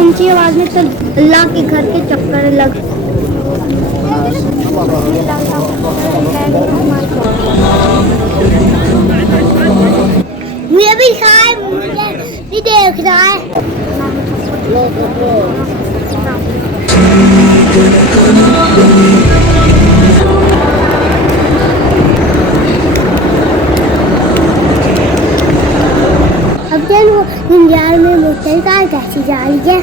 उनकी आवाज में तो अल्लाह के घर के चक्कर लग। मुझे भी खाए, मुझे भी देख रहा है। अब चलो इंडिया में मुश्किल कैसी जा रही है।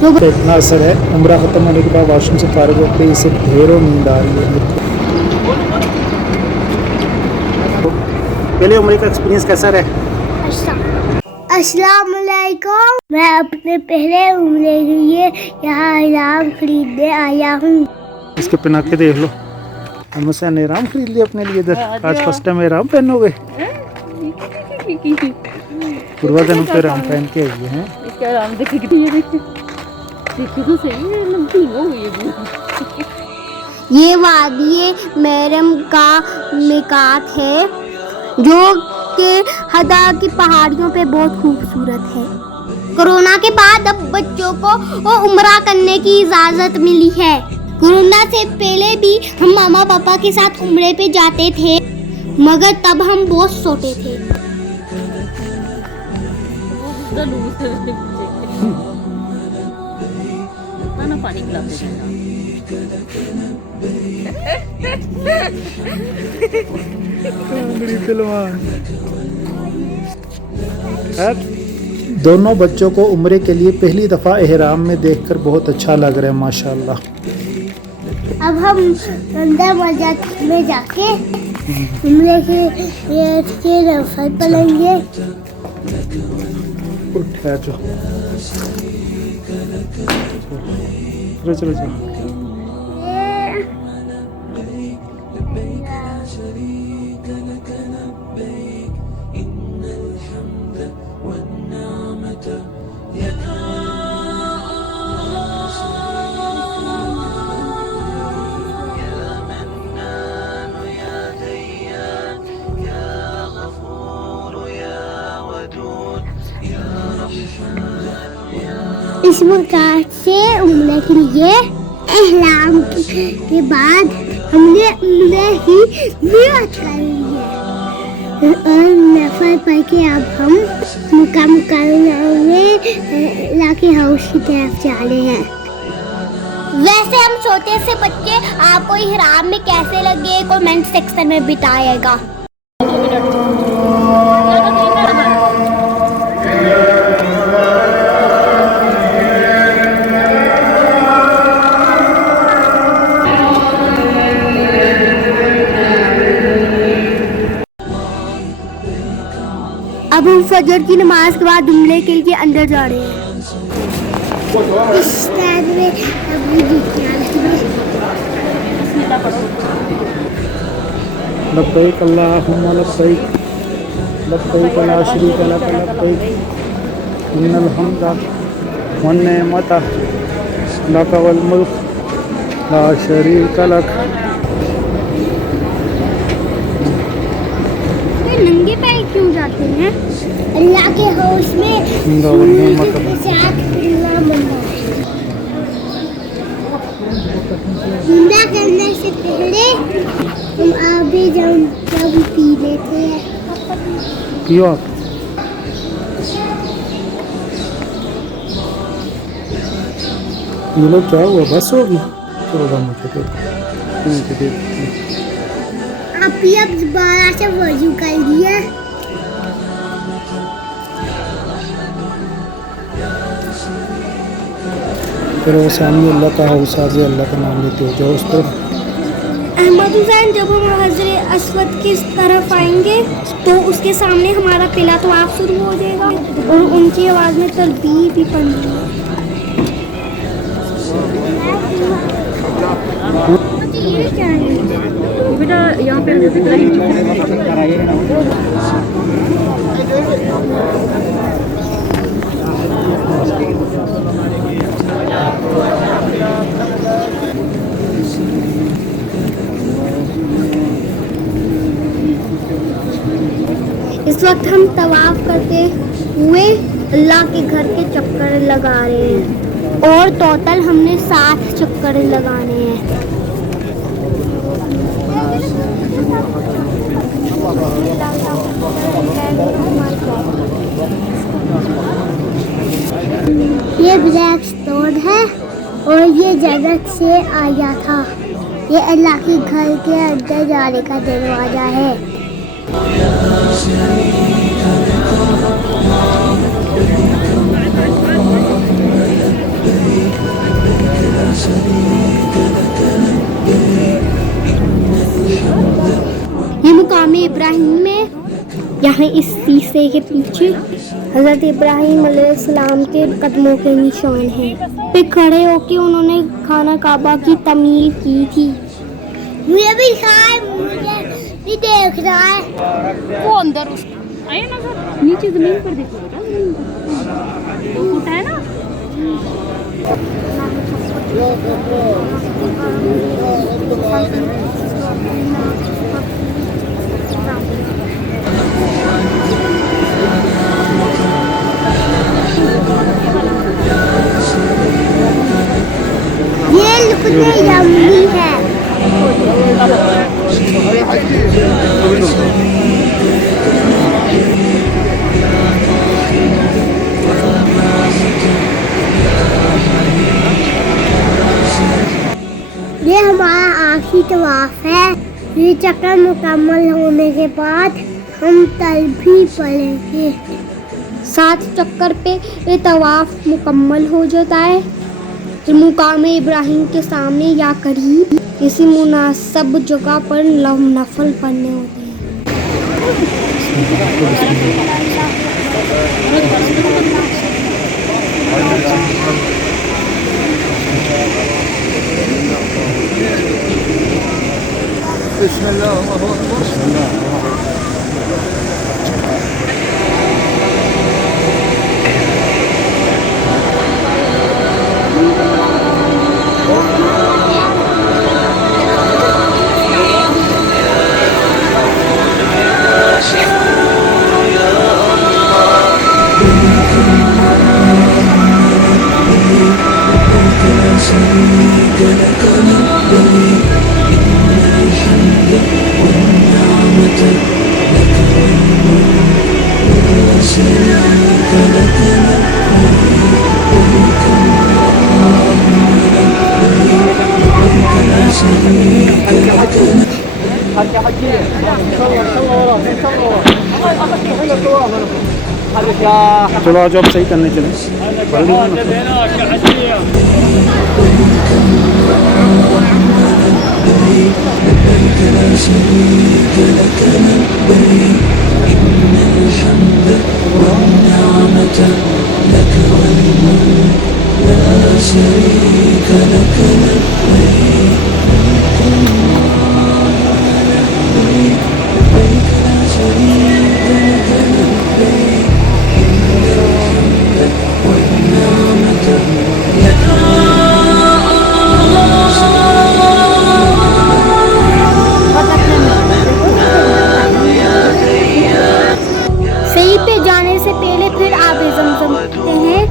तो इतना असर है, उम्रा खत्म होने के बाद वॉशरूम से फारिग होकर इसे ढेरों नींद आ रही है। पहले उम्र का एक्सपीरियंस कैसा रहा? अस्सलाम वालेकुम। मैं अपने पहले उम्रे के लिए यहाँ इनाम खरीदने आया हूँ। इसके पहना के देख लो। हम से इनाम खरीद लिया अपने लिए इधर। आज फर्स्ट टाइम इनाम पहनोगे? पूर्वा दिन पे इनाम पहन के आई है। इसका इनाम देखिए तो सही है, लंबी हो गई है। ये वादी महरम का मिकात है जो के हदा की पहाड़ियों पे बहुत खूबसूरत है। कोरोना के बाद अब बच्चों को उम्रा करने की इजाजत मिली है। कोरोना से पहले भी हम मामा पापा के साथ उम्रे पे जाते थे, मगर तब हम बहुत छोटे थे। पानी दोनों बच्चों को उम्रे के लिए पहली दफ़ा एहराम में देखकर बहुत अच्छा लग रहा है माशाल्लाह। अब हम अंदर मस्जिद में जाके उम्रे के नफल पढ़ेंगे। चलो चलो। इस प्रकार से उम्रे के लिए एहराम के बाद हमने उम्रे की नियत कर ली है और नफल पढ़ के अब हम मुकाम करने लाके हाउस की तरफ जा रहे हैं। वैसे हम छोटे से बच्चे आपको इहराम में कैसे लगे कमेंट सेक्शन में बताइएगा। अब हम फजर की नमाज के बाद उम्रे के लिए अंदर जा रहे हैं। इस में लब्बैक अल्लाहुम्मा लब्बैक लब्बैक ला शरीका लक लब्बैक इन्नल हम्दा वन निअमता लक वल मुल्क ला शरीका लक। नंगे पैर क्यों जाते हैं? अल्लाह के हाउस में उम्रा करने से पहले हम आबे जब पी लेते हैं। पियो ये लोग क्या हुआ? बस होगी चलो मुझे अब दोबारा से वजू कर लिया। फिर वो सामने अल्लाह का हाउस आ गया, अल्लाह का नाम लेते हो जाओ उस तरफ। अहमद हुसैन जब हम हजरे अस्वद की तरफ आएंगे तो उसके सामने हमारा पहला तवाफ शुरू हो जाएगा और उनकी आवाज़ में तलबीह भी पढ़नी है। बेटा यहाँ पे इस वक्त हम तवाफ करते हुए अल्लाह के घर के चक्कर लगा रहे हैं और टोटल हमने 7 चक्कर लगाने हैं। ये ब्लैक स्टोन है और ये जन्नत से आया था। ये अल्लाह के घर के अंदर जाने का दरवाजा है। ये मुकाम इब्राहिम में, यहाँ इस शीशे के पीछे हज़रत इब्राहिम अलैहिस्सलाम के कदमों के निशान हैं। पे खड़े होके उन्होंने खाना काबा की तमीर की थी। मुझे भी मुझे देख रहा है वो अंदर आए ना सर, नीचे जमीन पर देखो बेटा, वो फुट है ना। ये कितने यम्मी है। ये हमारा आखिरी तवाफ है। ये चक्कर मुकम्मल होने के बाद हम तलबी पढ़ेंगे। 7 चक्कर पे ये तवाफ मुकम्मल हो जाता है। मुकाम इब्राहिम के सामने या करीब किसी मुनासिब जगह पर नफल पढ़ने होते हैं। चलो आज आप सही करने चले। सही पे जाने से पहले फिर आबे ज़मज़म पीते हैं।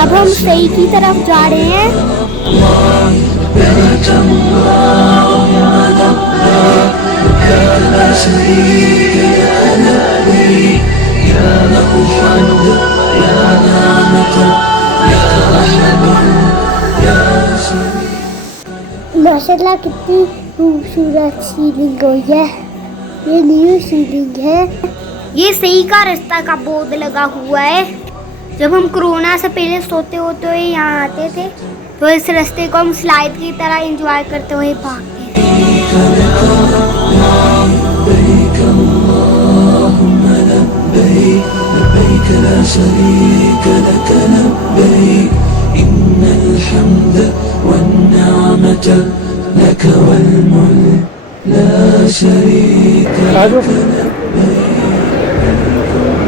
अब हम सही की तरफ जा रहे हैं। माशाल्लाह कितनी खूबसूरत सीलिंग हुई है। ये न्यू सीलिंग है। ये सही का रास्ता का बोर्ड लगा हुआ है। जब हम कोरोना से पहले सोते होते हुए यहाँ आते थे तो इस रास्ते को हम स्लाइड की तरह एंजॉय करते हुए भागते थे।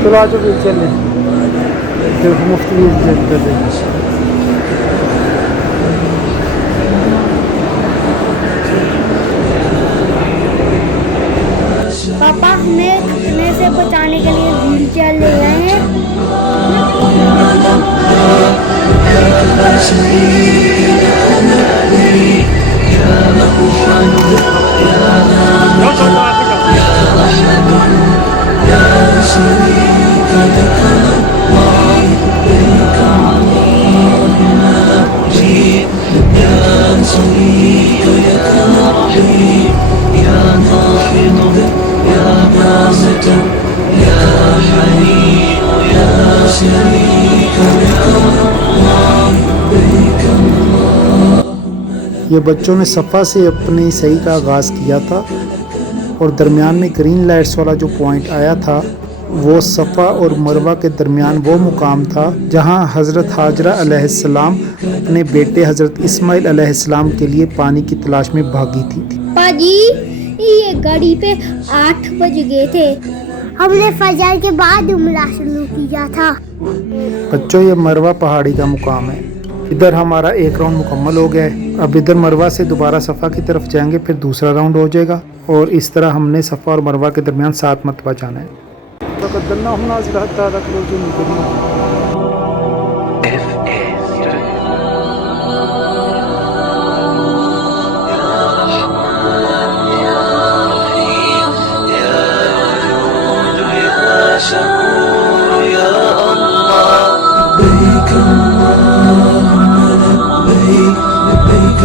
चलो आज चले मुफ्त ये बच्चों ने सफ़ा से अपनी सही का आगाज़ किया था और दरमियान में ग्रीन लाइट्स वाला जो पॉइंट आया था वो सफ़ा और मरवा के दरमियान वो मुकाम था जहां हज़रत हाजरा अलैहिस्सलाम अपने बेटे हज़रत इस्माइल अलैहिस्सलाम के लिए पानी की तलाश में भागी थी। पाजी ये गाड़ी पे 8 बज गए थे। हमने फजर के बाद उम्रा शुरू किया था। बच्चों ये मरवा पहाड़ी का मुकाम है। इधर हमारा एक राउंड मुकम्मल हो गया है। अब इधर मरवा से दोबारा सफ़ा की तरफ जाएंगे, फिर दूसरा राउंड हो जाएगा और इस तरह हमने सफ़ा और मरवा के दरमियान 7 मरतबा जाना है।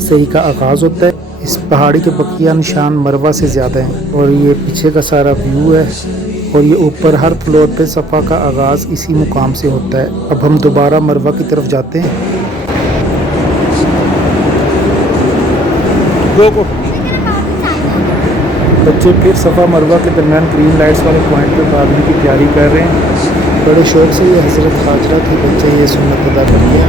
सही का आगाज़ होता है। इस पहाड़ी के बकिया निशान मरवा से ज़्यादा हैं और ये पीछे का सारा व्यू है और ये ऊपर हर फ्लोर पे सफ़ा का आगाज़ इसी मुकाम से होता है। अब हम दोबारा मरवा की तरफ जाते हैं। बच्चे फिर सफ़ा मरवा के दरमियान ग्रीन लाइट्स वाले पॉइंट पे भागने की तैयारी कर रहे हैं। बड़े शौक से ये हज़रत हाजरा के बच्चे ये सुन्नत अदा कर रहे हैं।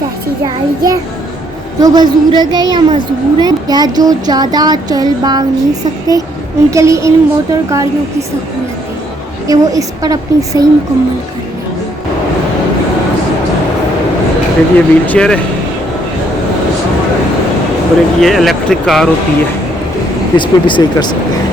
कैसी जा रही है? जो बुजुर्ग है या मजबूर है या जो ज़्यादा चल भाग नहीं सकते उनके लिए इन मोटर गाड़ियों की सहूलत है कि वो इस पर अपनी सही मुकम्मल कर लें। एक ये व्हील चेयर है और एक ये इलेक्ट्रिक कार होती है, इस पे भी सही कर सकते हैं।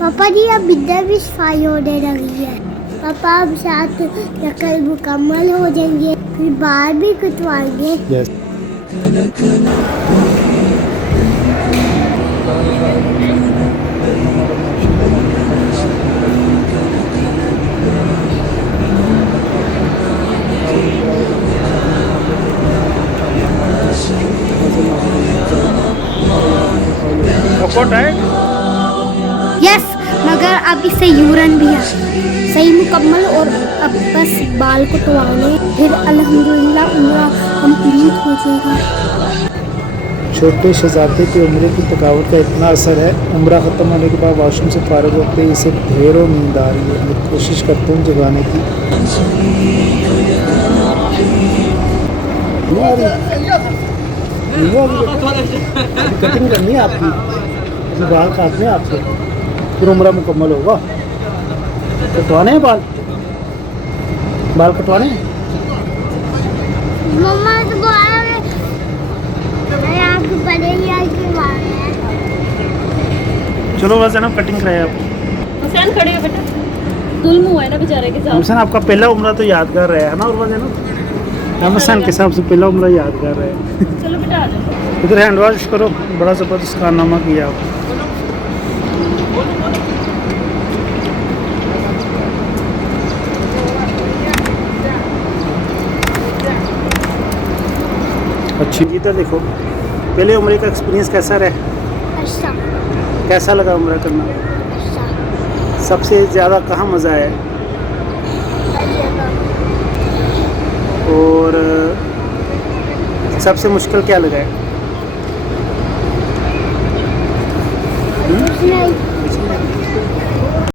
पापा जी अब इधर भी सफाई होने लगी है। पापा अब साथ नकल मुकम्मल हो जाएंगे, फिर बाहर भी कटवाएंगे। yes. यस, मगर अब इससे यूरन भी है सही मुकम्मल और अब बस बाल को टवाने, फिर अल्हम्दुलिल्लाह उम्रा कंप्लीट हो जाएगा। छोटे शहजादे के उम्रे की थकावट का इतना असर है, उम्रा ख़त्म होने के बाद वॉशरूम से फारग होते ही इसे ढेरों नींद आ रही है। मैं कोशिश करता हूँ जगाने की। कटिंग करनी है आपकी, बाल काटने हैं आपसे, फिर उम्रा मुकम्मल होगा। कटवाने हैं बाल कटवाने हैं। मम्मा तो आपको चलो बस है ना, कटिंग कराए आप। हुसैन खड़े हो बेटा, जुल्म हुआ है ना बेचारे के साथ। हुसैन आपका पहला उम्रा तो यादगार रहा है ना, और वजह ना हुसैन के हिसाब से पहला उम्रा यादगार रहा है। चलो बेटा आ जाओ। इधर हैंड वॉश करो, बड़ा ज़बरदस्त कारनामा किया आप। अच्छी इधर देखो, पहले उम्रे का एक्सपीरियंस कैसा रहा? अच्छा। कैसा लगा उम्रा करना? अच्छा। सबसे ज़्यादा कहाँ मज़ा आया? और सबसे मुश्किल क्या लगा है? कुछ नहीं